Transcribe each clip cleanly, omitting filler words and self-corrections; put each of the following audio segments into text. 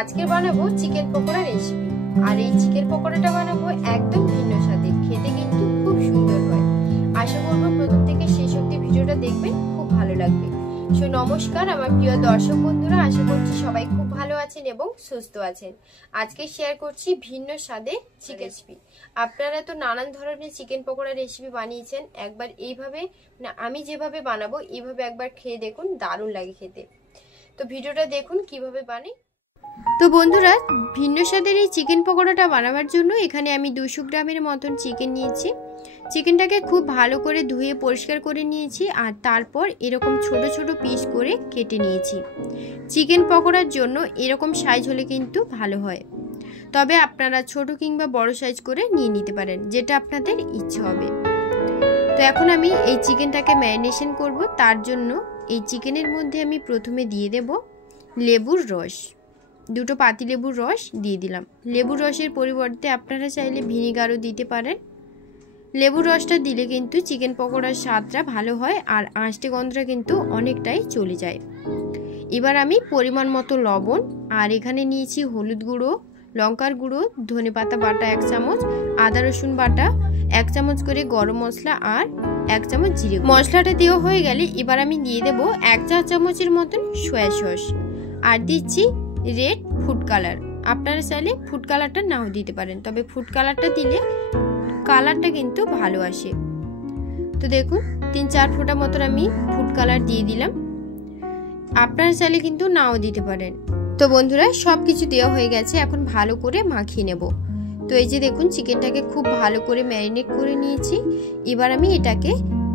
আজকে বানাবো chicken pakora recipe. আর এই চিকেন পকোড়াটা বানাবো একদম ভিন্ন স্বাদে, খেতে কিন্তু খুব সুন্দর হয়। আশা করবো প্রথম থেকে শেষ অবধি ভিডিওটা দেখবেন, খুব ভালো লাগবে। সো নমস্কার আমার প্রিয় দর্শক বন্ধুরা, আশা করছি সবাই খুব ভালো আছেন এবং সুস্থ আছেন। আজকে শেয়ার করছি ভিন্ন স্বাদে চিকেন রেসিপি। আপনারা তো নানান ধরনের চিকেন পকোড়া রেসিপি বানিয়েছেন, একবার এইভাবে না আমি যেভাবে বানাবো এইভাবে একবার খেয়ে দেখুন, দারুণ লাগে খেতে। তো ভিডিওটা দেখুন কিভাবে বানাই। তো বন্ধুরা, ভিন্ন স্বাদের এই চিকেন পকোড়াটা বানাবার জন্য এখানে আমি 200 গ্রামের মতন চিকেন নিয়েছি। চিকেনটাকে খুব ভালো করে ধুয়ে পরিষ্কার করে নিয়েছি আর তারপর এরকম ছোট ছোট পিস করে কেটে নিয়েছি। চিকেন পকোড়ার জন্য এরকম সাইজ হলে কিন্তু ভালো হয়, তবে আপনারা ছোট কিংবা বড় সাইজ করে নিয়ে নিতে পারেন, যেটা আপনাদের ইচ্ছে হবে। তো এখন আমি এই চিকেনটাকে ম্যারিনেশন করব। তার জন্য এই চিকেনের মধ্যে আমি প্রথমে দিয়ে দেব লেবুর রস। 2 পাতি লেবুর রস দিয়ে দিলাম। লেবুর রসের পরিবর্তে আপনারা চাইলে ভিনিগারও দিতে পারেন। লেবুর রসটা দিলে কিন্তু চিকেন পকোড়ার স্বাদটা ভালো হয় আর আঁশটে গন্ধটা কিন্তু অনেকটাই চলে যায়। এবার আমি পরিমাণ মতো লবণ আর এখানে নিয়েছি হলুদ গুঁড়ো, লঙ্কার গুঁড়ো, ধনেপাতা বাটা 1 চামচ, আদা রসুন বাটা 1 চামচ করে, গরম মশলা আর 1 চামচ জিরে। মশলাটা দেওয়া হয়ে গেলে এবার আমি দিয়ে দেব 1 চা চামচের মতন সয়া সস আর দিচ্ছি রেড ফুড কালার। আপনারা চাইলে ফুড কালারটা নাও দিতে পারেন, তবে ফুড কালারটা দিলে কালারটা কিন্তু ভালো আসে। তো দেখুন 3-4 ফোঁটা মতন আমি ফুড কালার দিয়ে দিলাম। আপনারা চাইলে কিন্তু নাও দিতে পারেন। তো বন্ধুরা, সব কিছু দেওয়া হয়ে গেছে, এখন ভালো করে মাখিয়ে নেব। তো এই যে দেখুন চিকেনটাকে খুব ভালো করে ম্যারিনেট করে নিয়েছি। এবার আমি এটাকে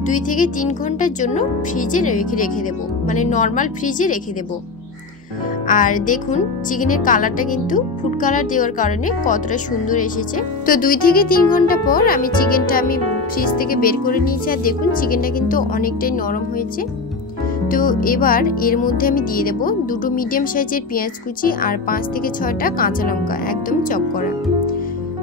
2 থেকে 3 ঘন্টার জন্য ফ্রিজে রেখে দেব, মানে নর্মাল ফ্রিজে রেখে দেব। আর দেখুন চিকেনের কালারটা কিন্তু ফুড কালার দেওয়ার কারণে কতটা সুন্দর এসেছে। তো 2 থেকে 3 ঘন্টা পর আমি চিকেনটা ফ্রিজ থেকে বের করে নিয়েছি আর দেখুন চিকেনটা কিন্তু অনেকটাই নরম হয়েছে। তো এবার এর মধ্যে আমি দিয়ে দেব 2 মিডিয়াম সাইজের পেঁয়াজ কুচি আর 5 থেকে 6টা কাঁচা লঙ্কা একদম চপ করা।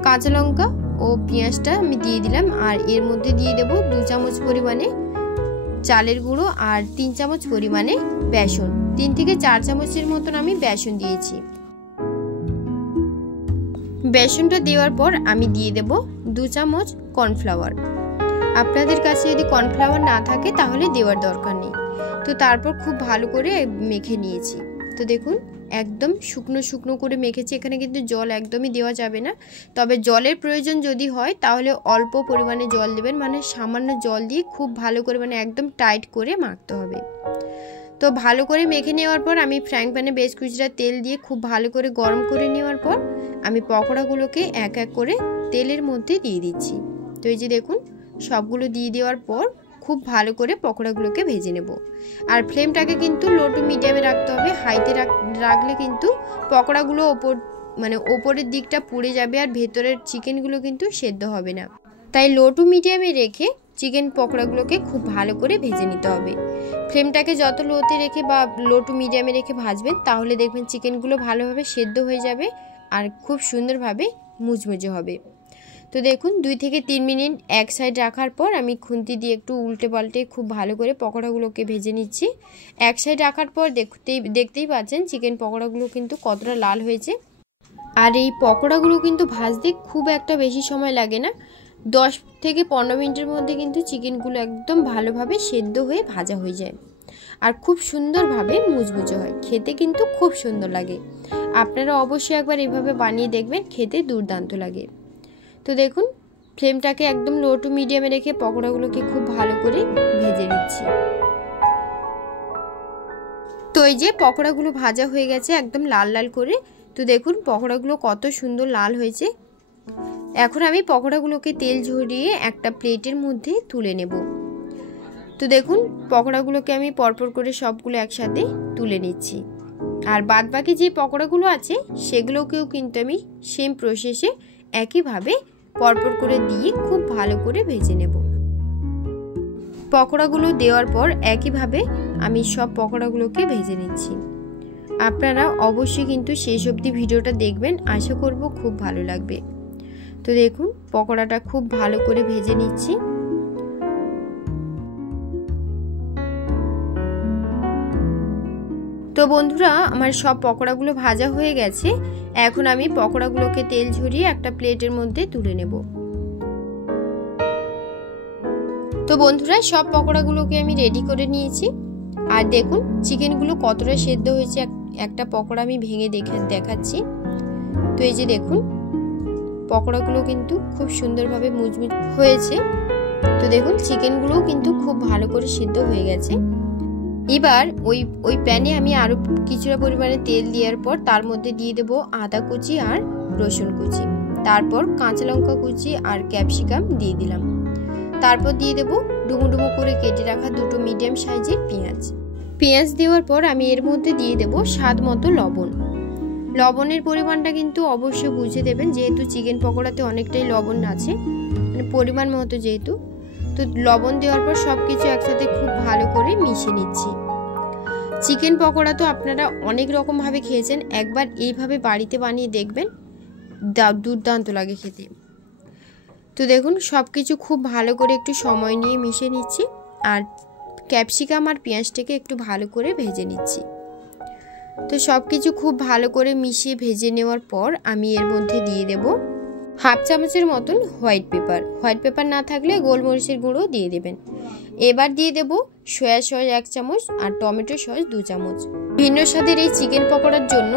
কাঁচা লঙ্কা ও পেঁয়াজটা আমি দিয়ে দিলাম আর এর মধ্যে দিয়ে দেব 2 চামচ পরিমাণে চালের গুঁড়ো আর 3 চামচ পরিমাণে বেসন। 3 থেকে 4 চামচের মতন আমি বেসন দিয়েছি। বেসনটা দেওয়ার পর আমি দিয়ে দেব 2 চামচ কর্নফ্লাওয়ার। আপনাদের কাছে যদি কর্নফ্লাওয়ার না থাকে তাহলে দেওয়ার দরকার নেই। তো তারপর খুব ভালো করে মেখে নিয়েছি। তো দেখুন একদম শুকনো শুকনো করে মেখেছি, এখানে কিন্তু জল একদমই দেওয়া যাবে না। তবে জলের প্রয়োজন যদি হয় তাহলে অল্প পরিমাণে জল দেবেন, মানে সামান্য জল দিয়ে খুব ভালো করে, মানে একদম টাইট করে মাখতে হবে। তো ভালো করে মেখে নেওয়ার পর আমি ফ্রাইং প্যানে বেশ কিছুটা তেল দিয়ে খুব ভালো করে গরম করে নেওয়ার পর আমি পকোড়াগুলোকে এক এক করে তেলের মধ্যে দিয়ে দিচ্ছি। তো এই যে দেখুন সবগুলো দিয়ে দেওয়ার পর খুব ভালো করে পকোড়াগুলোকে ভেজে নেব। আর ফ্লেমটাকে কিন্তু লো টু মিডিয়ামে রাখতে হবে। হাইতে রাখলে কিন্তু পকোড়াগুলো ওপরের দিকটা পুড়ে যাবে আর ভেতরের চিকেনগুলো কিন্তু সেদ্ধ হবে না। তাই লো টু মিডিয়ামে রেখে চিকেন পকোড়াগুলোকে খুব ভালো করে ভেজে নিতে হবে। ফ্লেমটাকে যত লোতে রেখে বা লো টু মিডিয়ামে রেখে ভাজবেন তাহলে দেখবেন চিকেনগুলো ভালোভাবে সেদ্ধ হয়ে যাবে আর খুব সুন্দরভাবে মুচমুচে হবে। তো দেখুন 2 থেকে 3 মিনিট এক সাইড রাখার পর আমি খুন্তি দিয়ে একটু উল্টে পাল্টে খুব ভালো করে পকোড়াগুলোকে ভেজে নিচ্ছি। এক সাইড রাখার পর দেখতেই পাচ্ছেন চিকেন পকোড়াগুলো কিন্তু কতটা লাল হয়েছে। আর এই পকোড়াগুলো কিন্তু ভাজতে খুব একটা বেশি সময় লাগে না, 10 থেকে 15 মিনিটের মধ্যে কিন্তু চিকেনগুলো একদম ভালোভাবে সেদ্ধ হয়ে ভাজা হয়ে যায় আর খুব সুন্দরভাবে মুচমুচে হয়, খেতে কিন্তু খুব সুন্দর লাগে। আপনারা অবশ্যই একবার এভাবে বানিয়ে দেখবেন, খেতে দুর্দান্ত লাগে। তো দেখুন ফ্লেমটাকে একদম লো টু মিডিয়ামে রেখে পকোড়াগুলোকে খুব ভালো করে ভেজে নিচ্ছি। তো এই যে পকোড়াগুলো ভাজা হয়ে গেছে একদম লাল লাল করে। তো দেখুন পকোড়াগুলো কত সুন্দর লাল হয়েছে। এখন আমি পকোড়াগুলোকে তেল ঝরিয়ে একটা প্লেটের মধ্যে তুলে নেব। তো দেখুন পকোড়াগুলোকে আমি পরপর করে সবগুলো একসাথে তুলে নিচ্ছি। আর বাদবাকি যে পকোড়াগুলো আছে সেগুলোকেও কিন্তু আমি সেম প্রসেসে একইভাবে পরপর করে দিয়ে খুব ভালো করে ভেজে নেব। পকোড়াগুলো দেওয়ার পর একইভাবে আমি সব পকোড়াগুলোকে ভেজে নিচ্ছি। আপনারা অবশ্যই কিন্তু শেষ অবধি ভিডিওটা দেখবেন, আশা করব খুব ভালো লাগবে। তো দেখুন পকোড়াটা খুব ভালো করে ভেজে নিচ্ছি। তো বন্ধুরা আমার সব পকোড়াগুলো ভাজা হয়ে গেছে। এখন আমি পকোড়াগুলোকে তেল ঝরিয়ে একটা প্লেটের মধ্যে তুলে নেব। তো বন্ধুরা সব পকোড়াগুলোকে আমি রেডি করে নিয়েছি। আর দেখুন চিকেনগুলো কতটা সেদ্ধ হয়েছে। একটা পকোড়া আমি ভেঙে দেখাচ্ছি। তো এই যে দেখুন পকোড়াগুলো কিন্তু খুব সুন্দরভাবে মুচমুচ হয়েছে। তো দেখুন চিকেনগুলোও কিন্তু খুব ভালো করে সিদ্ধ হয়ে গেছে। এবার ওই প্যানে আমি আরো কিছুটা পরিমাণে তেল দেওয়ার পর তার মধ্যে দিয়ে দেব আদা কুচি আর রসুন কুচি, তারপর কাঁচা লঙ্কা কুচি আর ক্যাপসিকাম দিয়ে দিলাম। তারপর দিয়ে দেব ডুমো ডুমো করে কেটে রাখা দুটো মিডিয়াম সাইজের পেঁয়াজ দেওয়ার পর আমি এর মধ্যে দিয়ে দেব স্বাদ মতো লবণ। লবণের পরিমাণটা কিন্তু অবশ্যই বুঝে দেবেন, যেহেতু চিকেন পকোড়াতে অনেকটাই লবণ আছে, মানে পরিমাণ মতো যেহেতু। তো লবণ দেওয়ার পর সবকিছু একসাথে খুব ভালো করে মিশিয়ে নিচ্ছি। চিকেন পকোড়া তো আপনারা অনেক রকম ভাবে খেয়েছেন, একবার এইভাবে বাড়িতে বানিয়ে দেখবেন, দুর্দান্ত লাগে খেতে। তো দেখুন সবকিছু খুব ভালো করে একটু সময় নিয়ে মিশিয়ে নিচ্ছি আর ক্যাপসিকাম আর পেঁয়াজটাকে একটু ভালো করে ভেজে নিচ্ছি। তো সবকিছু খুব ভালো করে মিশিয়ে ভেজে নেওয়ার পর আমি এর মধ্যে দিয়ে দেব হাফ চামচের মতন হোয়াইট পেপার না থাকলে গোলমরিচের গুঁড়ো দিয়ে দেবেন। এবার দিয়ে দেব সয়া সস 1 চামচ আর টমেটো সস 2 চামচ। ভিন্ন স্বাদের এই চিকেন পকোড়ার জন্য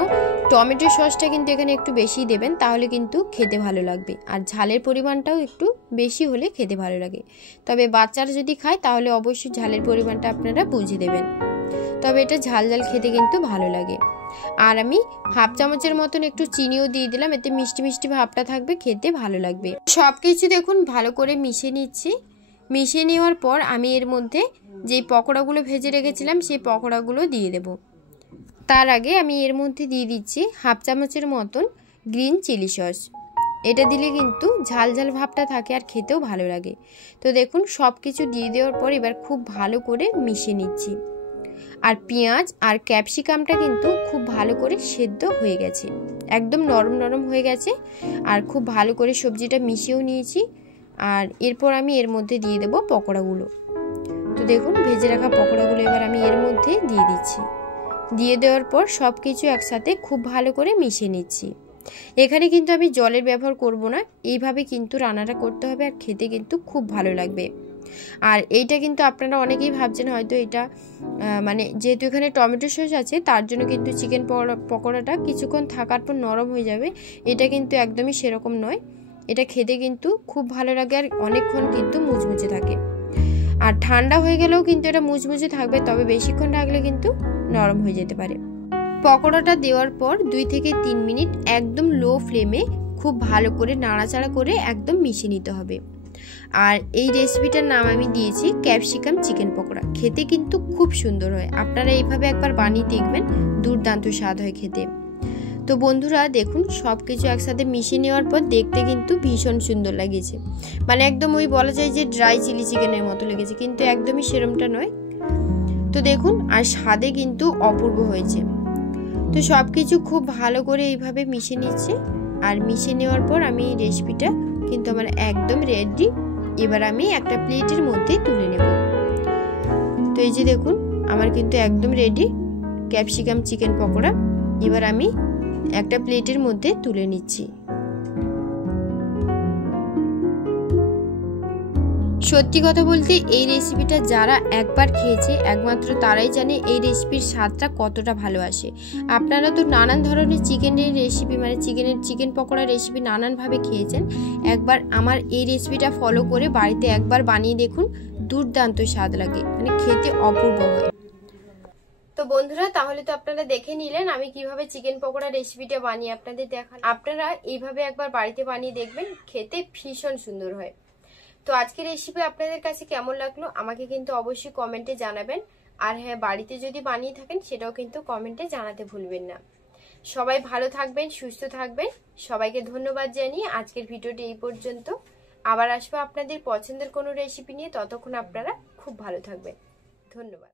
টমেটো সসটা কিন্তু এখানে একটু বেশি দেবেন, তাহলে কিন্তু খেতে ভালো লাগবে। আর ঝালের পরিমাণটাও একটু বেশি হলে খেতে ভালো লাগে। তবে বাচ্চারা যদি খায় তাহলে অবশ্যই ঝালের পরিমাণটা আপনারা বুঝে দেবেন, তবে এটা ঝাল খেতে কিন্তু ভালো লাগে। আর আমি হাফ চামচের মতন একটু চিনিও দিয়ে দিলাম, এতে মিষ্টি মিষ্টি ভাবটা থাকবে, খেতে ভালো লাগবে। সবকিছু দেখুন ভালো করে মিশিয়ে নিচ্ছি। মিশিয়ে নেওয়ার পর আমি এর মধ্যে যেই পকোড়াগুলো ভেজে রেখেছিলাম সেই পকোড়াগুলো দিয়ে দেব। তার আগে আমি এর মধ্যে দিয়ে দিচ্ছি হাফ চামচের মতন গ্রিন চিলি সস। এটা দিলে কিন্তু ঝাল ভাবটা থাকে আর খেতেও ভালো লাগে। তো দেখুন সব কিছু দিয়ে দেওয়ার পর এবার খুব ভালো করে মিশিয়ে নিচ্ছি। আর পেঁয়াজ আর ক্যাপসিকামটা কিন্তু খুব ভালো করে সেদ্ধ হয়ে গেছে, একদম নরম হয়ে গেছে। আর খুব ভালো করে সবজিটা মিশিয়েও নিয়েছি। আর এরপর আমি এর মধ্যে দিয়ে দেব পকোড়াগুলো। তো দেখুন ভেজে রাখা পকোড়াগুলো এবার আমি এর মধ্যে দিয়ে দিচ্ছি। দিয়ে দেওয়ার পর সব কিছু একসাথে খুব ভালো করে মিশিয়ে নিচ্ছি। এখানে কিন্তু আমি জলের ব্যবহার করব না, এইভাবে কিন্তু রান্নাটা করতে হবে আর খেতে কিন্তু খুব ভালো লাগবে। আর এইটা কিন্তু আপনারা অনেকেই ভাবছেন হয়তো এটা মানে যেহেতু এখানে টমেটো সস আছে তার জন্য কিন্তু চিকেন পকোড়াটা কিছুক্ষণ থাকার পর নরম হয়ে যাবে। এটা কিন্তু একদমই সেরকম নয়, এটা খেতে কিন্তু খুব ভালো লাগে আর অনেকক্ষণ কিন্তু মুচমুচে থাকে। আর ঠান্ডা হয়ে গেলেও কিন্তু এটা মুচমুচে থাকবে, তবে বেশিক্ষণ রাখলে কিন্তু নরম হয়ে যেতে পারে। পকোড়াটা দেওয়ার পর 2 থেকে 3 মিনিট একদম লো ফ্লেমে খুব ভালো করে নাড়াচাড়া করে একদম মিশিয়ে নিতে হবে। আর এই রেসিপিটার নাম আমি দিয়েছি ক্যাপসিকাম চিকেন পকোড়া। খেতে কিন্তু খুব সুন্দর হয়, আপনারা এইভাবে একবার বানিয়ে দেখবেন, দুর্দান্ত স্বাদ হয় খেতে। তো বন্ধুরা দেখুন সব কিছু একসাথে মিশিয়ে নেওয়ার পর দেখতে কিন্তু ভীষণ সুন্দর লাগছে, মানে একদম ওই বলা যায় যে ড্রাই চিলি চিকেনের মতো লেগেছে, কিন্তু একদমই সেরমটা নয়। তো দেখুন আর স্বাদে কিন্তু অপূর্ব হয়েছে। তো সব কিছু খুব ভালো করে এইভাবে মিশিয়ে নিচ্ছে। আর মিশিয়ে নেওয়ার পর আমি এই রেসিপিটা কিন্তু আমার একদম রেডি। এবার আমি একটা প্লেটের মধ্যে তুলে নেব। তো এই যে দেখুন আমার কিন্তু একদম রেডি ক্যাপসিকাম চিকেন পকোড়া। এবার আমি একটা প্লেটের মধ্যে তুলে নিচ্ছি। সত্যি কথা বলতে এই রেসিপিটা যারা একবার খেয়েছে একমাত্র তারাই জানে এই রেসিপির স্বাদটা কতটা ভালো আসে। আপনারা তো নানান ধরনের চিকেনের রেসিপি মানে চিকেন পকোড়া রেসিপি নানানভাবে খেয়েছেন, একবার আমার এই রেসিপিটা ফলো করে বাড়িতে একবার বানিয়ে দেখুন, দুর্দান্ত স্বাদ লাগে, মানে খেতে অপূর্ব হয়। তো বন্ধুরা তাহলে তো আপনারা দেখে নিলেন আমি কিভাবে চিকেন পকোড়া রেসিপিটা বানিয়ে আপনাদের দেখালাম। আপনারা এইভাবে একবার বাড়িতে বানিয়ে দেখবেন, খেতে ভীষণ সুন্দর হয়। তো আজকের রেসিপি আপনাদের কাছে কেমন লাগলো আমাকে কিন্তু অবশ্যই কমেন্টে জানাবেন। আর হ্যাঁ, বাড়িতে যদি বানিয়ে থাকেন সেটাও কিন্তু কমেন্টে জানাতে ভুলবেন না। সবাই ভালো থাকবেন, সুস্থ থাকবেন। সবাইকে ধন্যবাদ জানিয়ে আজকের ভিডিওটি এই পর্যন্ত। আবার আসবো আপনাদের পছন্দের কোনো রেসিপি নিয়ে, ততক্ষণ আপনারা খুব ভালো থাকবেন। ধন্যবাদ।